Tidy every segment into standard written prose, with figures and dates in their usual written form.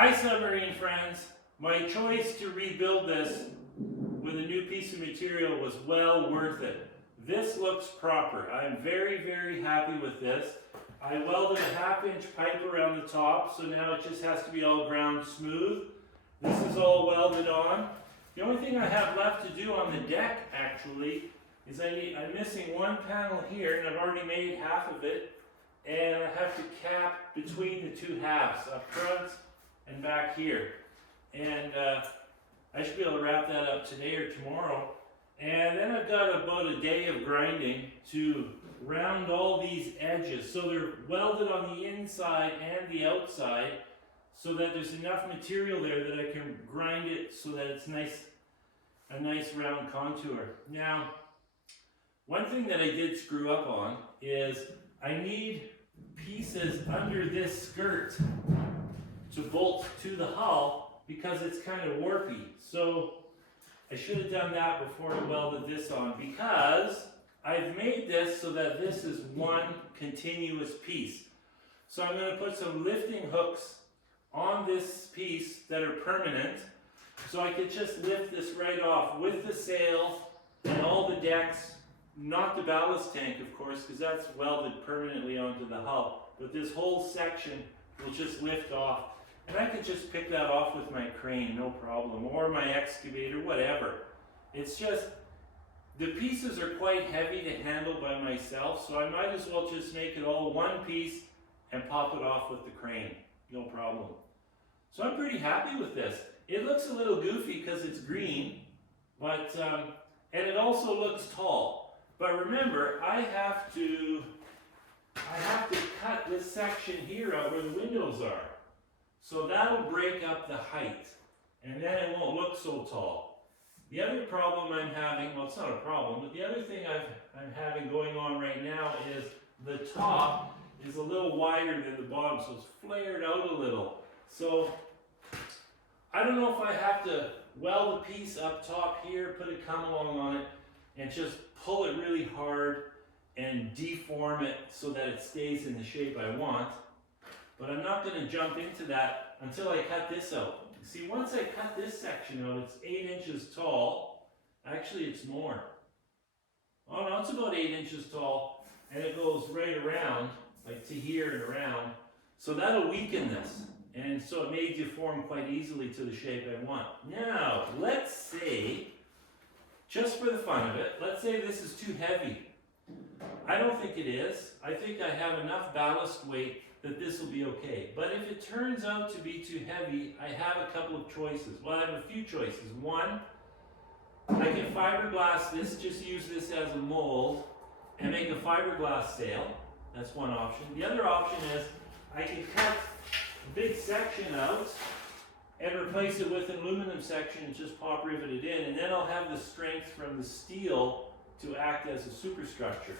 Hi submarine friends, my choice to rebuild this with a new piece of material was well worth it. This looks proper. I'm very happy with this. I welded a 1/2-inch pipe around the top, so now it just has to be all ground smooth. This is all welded on. The only thing I have left to do on the deck actually is I'm missing one panel here, and I've already made half of it, and I have to cap between the two halves, up front and back here. And I should be able to wrap that up today or tomorrow. And then I've got about a day of grinding to round all these edges so they're welded on the inside and the outside, so that there's enough material there that I can grind it so that it's a nice round contour. Now, one thing that I did screw up on is I need pieces under this skirt to bolt to the hull because it's kind of warpy. So I should have done that before I welded this on, because I've made this so that this is one continuous piece. So I'm going to put some lifting hooks on this piece that are permanent, so I could just lift this right off with the sail and all the decks, not the ballast tank of course, because that's welded permanently onto the hull, but this whole section will just lift off. And I could just pick that off with my crane, no problem, or my excavator, whatever. It's just, the pieces are quite heavy to handle by myself, so I might as well just make it all one piece and pop it off with the crane, no problem. So I'm pretty happy with this. It looks a little goofy because it's green, but, and it also looks tall. But remember, I have to cut this section here out where the windows are. So that'll break up the height, and then it won't look so tall. The other problem I'm having, well, it's not a problem, but the other thing I'm having going on right now is the top is a little wider than the bottom, so it's flared out a little. So I don't know if I have to weld a piece up top here, put a come along on it, and just pull it really hard and deform it so that it stays in the shape I want. But I'm not going to jump into that until I cut this out. See, once I cut this section out, it's 8 inches tall. Actually, it's more. Oh no, it's about 8 inches tall. And it goes right around, like to here and around. So that'll weaken this. And so it may deform quite easily to the shape I want. Now, let's say, just for the fun of it, let's say this is too heavy. I don't think it is. I think I have enough ballast weight that this will be okay. But if it turns out to be too heavy, I have a couple of choices. Well, I have a few choices. One, I can fiberglass this, just use this as a mold, and make a fiberglass sail. That's one option. The other option is I can cut a big section out and replace it with an aluminum section and just pop rivet it in, and then I'll have the strength from the steel to act as a superstructure.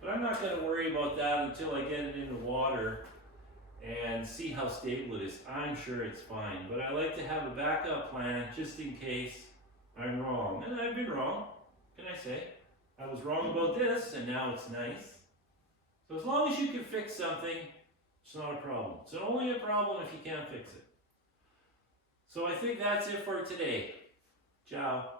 But I'm not going to worry about that until I get it in the water and see how stable it is. I'm sure it's fine, but I like to have a backup plan just in case I'm wrong. And I've been wrong, can I say? I was wrong about this, and now it's nice. So as long as you can fix something, it's not a problem. It's only a problem if you can't fix it. So I think that's it for today. Ciao.